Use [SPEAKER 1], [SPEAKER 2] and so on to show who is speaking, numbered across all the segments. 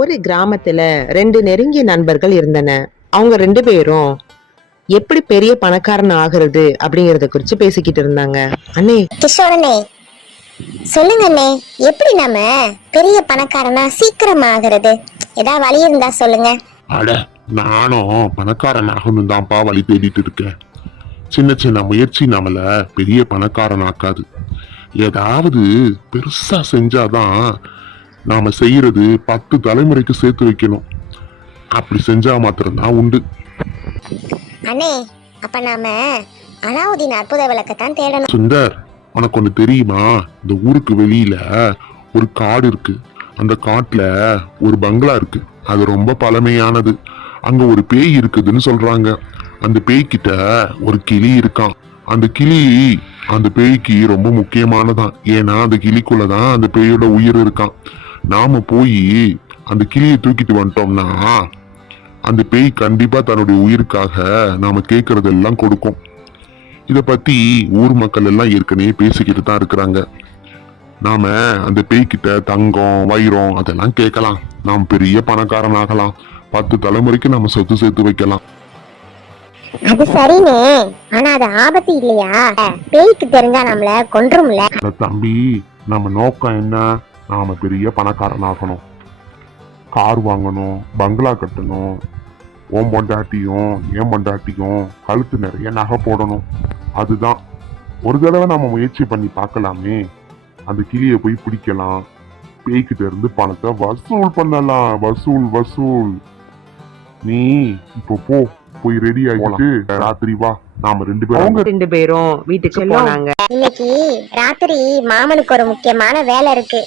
[SPEAKER 1] ஒரு கிராமத்துல ரெண்டு நெருங்கிய நண்பர்கள் இருந்தன. அவங்க ரெண்டு பேரும் எப்படி பெரிய பணக்காரன் ஆகுறது? அப்படிங்கறத குறிச்சு பேசிக்கிட்டு இருந்தாங்க. அண்ணே.
[SPEAKER 2] கிஷோரனே சொல்லுங்க அண்ணே எப்படி நம்ம பெரிய பணக்காரனா சீக்கிரம் ஆகிறது? ஏதாவது வழி இருந்தா சொல்லுங்க.
[SPEAKER 3] அட நானும் பணக்காரன் ஆகணும் தான்ப்பா வழி தேடிட்டு இருக்கேன். சின்ன சின்ன முயற்சி நம்மள பெரிய பணக்காரன் ஆக்காது ஏதாவது பெருசா செஞ்சாதான் நாம செய்யறது பத்து தலைமுறைக்கு சேர்த்து வைக்கணும். அப்படி செஞ்சா மாத்திரம்தான் உண்டு.
[SPEAKER 2] அண்ணே அப்ப நாம அலாவுதீன் அற்புத விளக்கத்தான் தேடணும்.
[SPEAKER 3] சுந்தர் உனக்கு ஒண்ணு தெரியுமா? இந்த ஊருக்கு வெளியில ஒரு காடு இருக்கு. அந்த காட்டுல ஒரு பங்களா இருக்கு. அது ரொம்ப பழமையானது. அங்க ஒரு பேய் இருக்குதுன்னு சொல்றாங்க. அந்த பேய்கிட்ட ஒரு கிளி இருக்கான் அந்த கிளி அந்த பேய்க்கு ரொம்ப முக்கியமானதான். ஏன்னா அந்த கிளிக்குள்ளதான் அந்த பேயோட உயிர் இருக்கான் நாம போய் அந்த கிளியை தூக்கிட்டு வந்துட்டோம்னா அந்த பேய் கண்டிப்பா தன்னுடைய உயிருக்காக நாம கேட்கறதெல்லாம் கொடுக்கும். இத பத்தி ஊர் மக்கள் எல்லாம் ஏற்கனவே பேசிக்கிட்டு தான் இருக்கிறாங்க. நாம அந்த பேய்கிட்ட தங்கம் வைரம் அதெல்லாம் கேட்கலாம். நாம் பெரிய பணக்காரன் ஆகலாம் பத்து தலைமுறைக்கு நம்ம சொத்து சேர்த்து வைக்கலாம்.
[SPEAKER 2] அது சரிண்ணே. ஆனா அது ஆபத்து இல்லையா? பேய்க்கு தெரிஞ்சா நம்மள கொன்றும்ல.
[SPEAKER 3] தம்பி நம்ம நோக்கம் என்ன? நாம பெரிய பணக்காரன் ஆகணும். கார் வாங்கணும் பங்களா கட்டணும் ஓம் பொண்டாட்டியும் ஏன் பொண்டாட்டியும் கழுத்து நிறைய நகை போடணும். அதுதான். ஒரு தடவை நம்ம முயற்சி பண்ணி பார்க்கலாமே. அந்த கிளியை போய் பிடிக்கலாம். பேய்கிட்ட இருந்து பணத்தை வசூல் பண்ணலாம். வசூல் வசூல். நீ இப்போ போ. போய் ரெடி ஆகிட்டு ராத்திரி வா. நாம ரெண்டு பேரும்
[SPEAKER 1] அவங்க ரெண்டு பேரும் வீட்டுக்கு போனாங்க.
[SPEAKER 2] இன்னைக்கு ராத்திரி மாமனுக்கு ஒரு முக்கியமான வேலை இருக்கு.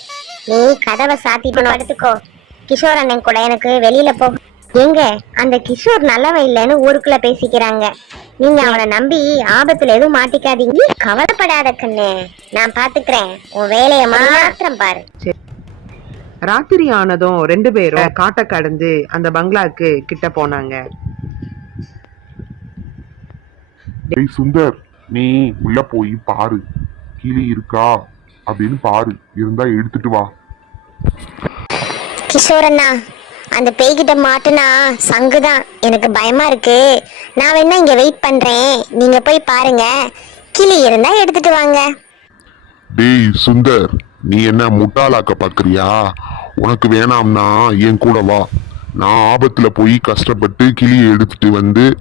[SPEAKER 2] நீ கதவை சாத்திட்டு படுத்துக்கோ. கிஷோர் அண்ணன் கூட எனக்கு வெளியில போ. எங்க? அந்த கிஷோர் நல்லவன் இல்லைன்னு ஊருக்குள்ள பேசிக்கிறாங்க. நீங்க அவனை நம்பி ஆபத்துல எதுவும் மாட்டிக்காதீங்க. கவலைப்படாத கண்ணு. நான் பாத்துக்கிறேன். உன் வேலைய மாத்திரம் பாரு.
[SPEAKER 1] ராத்திரி ஆனதும் ரெண்டு பேரும் காட்டை கடந்து அந்த பங்களாக்கு கிட்ட போனாங்க.
[SPEAKER 3] சுந்தர் நீ உள்ள போய் பாரு. கிளி இருக்கா? அப்படின்னு பாரு. இருந்தா எடுத்துட்டு வா.
[SPEAKER 2] கிஷோர் அண்ணா அந்த பேய்கிட்ட மாட்டுனா சங்குதான். எனக்கு பயமா இருக்கு. நான் வேணா இங்க வெயிட் பண்றேன். நீங்க போய் பாருங்க. கிளி இருந்தா எடுத்துட்டு வாங்க.
[SPEAKER 3] டேய் சுந்தர் நீ என்ன முட்டாளாக்க பாக்குறியா? உனக்கு வேணாம்னா என் கூட வா. நான் ஆபத்துல போய் கஷ்டப்பட்டு கிளியை எடுத்துட்டு வந்து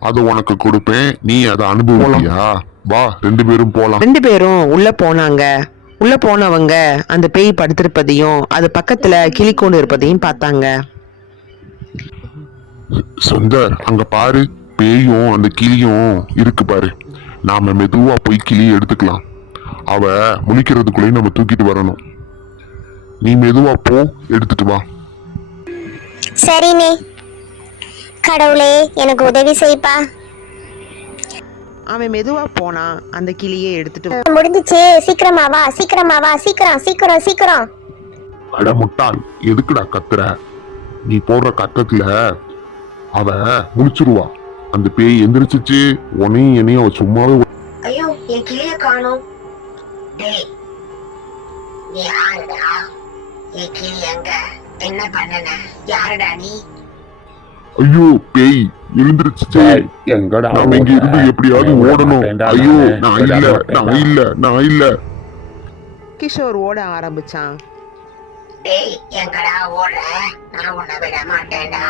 [SPEAKER 3] அதை உனக்கு கொடுப்பேன். நீ அதை அனுபவியா வா ரெண்டு பேரும் போலாம்.
[SPEAKER 1] ரெண்டு பேரும் உள்ள போனாங்க. உள்ள போனவங்க அந்த பேய் படுத்திருப்பதையும் அது பக்கத்துல கிளி கொண்டு இருப்பதையும் பார்த்தாங்க.
[SPEAKER 3] சுந்தர் அங்க பாரு பேயும் அந்த கிளியும் இருக்கு பாரு. நாம மெதுவா போய் கிளியை எடுத்துக்கலாம். அவ முழிக்கிறதுக்குள்ளேயும் நம்ம தூக்கிட்டு வரணும். நீ மெதுவா போ எடுத்துட்டு வா.
[SPEAKER 2] சரிண்ணே. கடவுளே எனக்கு உதவி செய்ப்பா.
[SPEAKER 1] அவன் மெதுவா போனான் அந்த கிளியை எடுத்துட்டு
[SPEAKER 2] முடிஞ்சிச்சு. சீக்கிரமா வா சீக்கிரமா வா சீக்கிரம் சீக்கிரம் சீக்கிரம்.
[SPEAKER 3] அட முட்டாள் எதுக்குடா கத்துற? நீ போடுற கத்தத்துல அவ முழிச்சிருவா. அந்த பேய் எந்திரிச்சிச்சு உனையும் என்னையும் அவ சும்மாவே
[SPEAKER 2] ஐயோ என் கிளிய காணோம். டேய் நீ யாருடா? என் கிளி எங்க? என்ன பண்ணன? யாருடா நீ?
[SPEAKER 3] ஐயோ பேய் எழுந்திருச்சு
[SPEAKER 4] எங்கடா
[SPEAKER 3] நாம இங்க இருந்து எப்படியாவது ஓடணும்? ஐயோ நான் இல்ல நான் இல்ல நான் இல்ல.
[SPEAKER 1] கிஷோர் ஓட ஆரம்பிச்சான்.
[SPEAKER 2] டேய் எங்கடா ஓடுற? நான் உன்னை விட மாட்டேன்டா.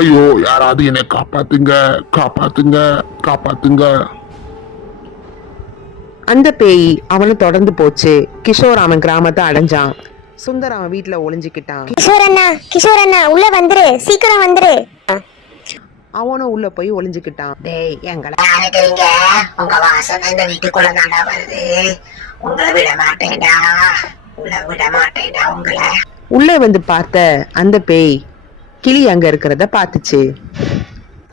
[SPEAKER 3] ஐயோ யாராவது என்னை காப்பாத்துங்க காப்பாத்துங்க காப்பாத்துங்க.
[SPEAKER 1] அந்த பேய் அவனை தொடர்ந்து போச்சு. கிஷோர் அவன் கிராமத்தை அடைஞ்சான். சுந்தர் அவன் வீட்டுல ஒளிஞ்சுக்கிட்டான்.
[SPEAKER 2] கிஷோர் அண்ணா கிஷோர் அண்ணா உள்ள வந்துரு சீக்கிரம் வந்துரு.
[SPEAKER 1] அவனும் உள்ள போய் ஒளிஞ்சுக்கிட்டான். டேய் எங்கள
[SPEAKER 2] நினைக்கிறீங்க உங்க வாசம் இந்த வீட்டுக்குள்ள தாண்டா வருது. உங்களை விட மாட்டேன்டா. உங்களை விட மாட்டேன்டா உங்களை.
[SPEAKER 1] உள்ளே வந்து பார்த்த அந்த பேய் கிளி அங்க இருக்கிறத பார்த்துச்சு.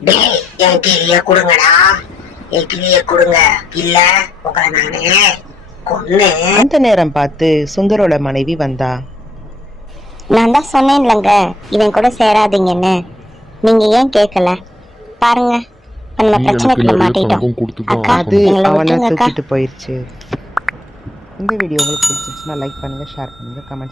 [SPEAKER 2] டேய் என் கிளிய கொடுங்கடா. என் கிளிய கொடுங்க. இல்ல உங்களை நானு
[SPEAKER 1] அந்த நேரம் பார்த்து சுந்தரோட மனைவி வந்தா.
[SPEAKER 2] நான் தான் சொன்னேன்லங்க இவன் கூட சேராதீங்கன்னு. நீங்க ஏன் கேட்கல? பாருங்க நம்ம பிரச்சனைக்குள்ள மாட்டிட்டோம். அக்கா
[SPEAKER 1] அது அவனை தூக்கிட்டு போயிருச்சு. இந்த வீடியோ உங்களுக்கு பிடிச்சிருச்சுன்னா லைக் பண்ணுங்க ஷேர் பண்ணுங்க கமெண்ட்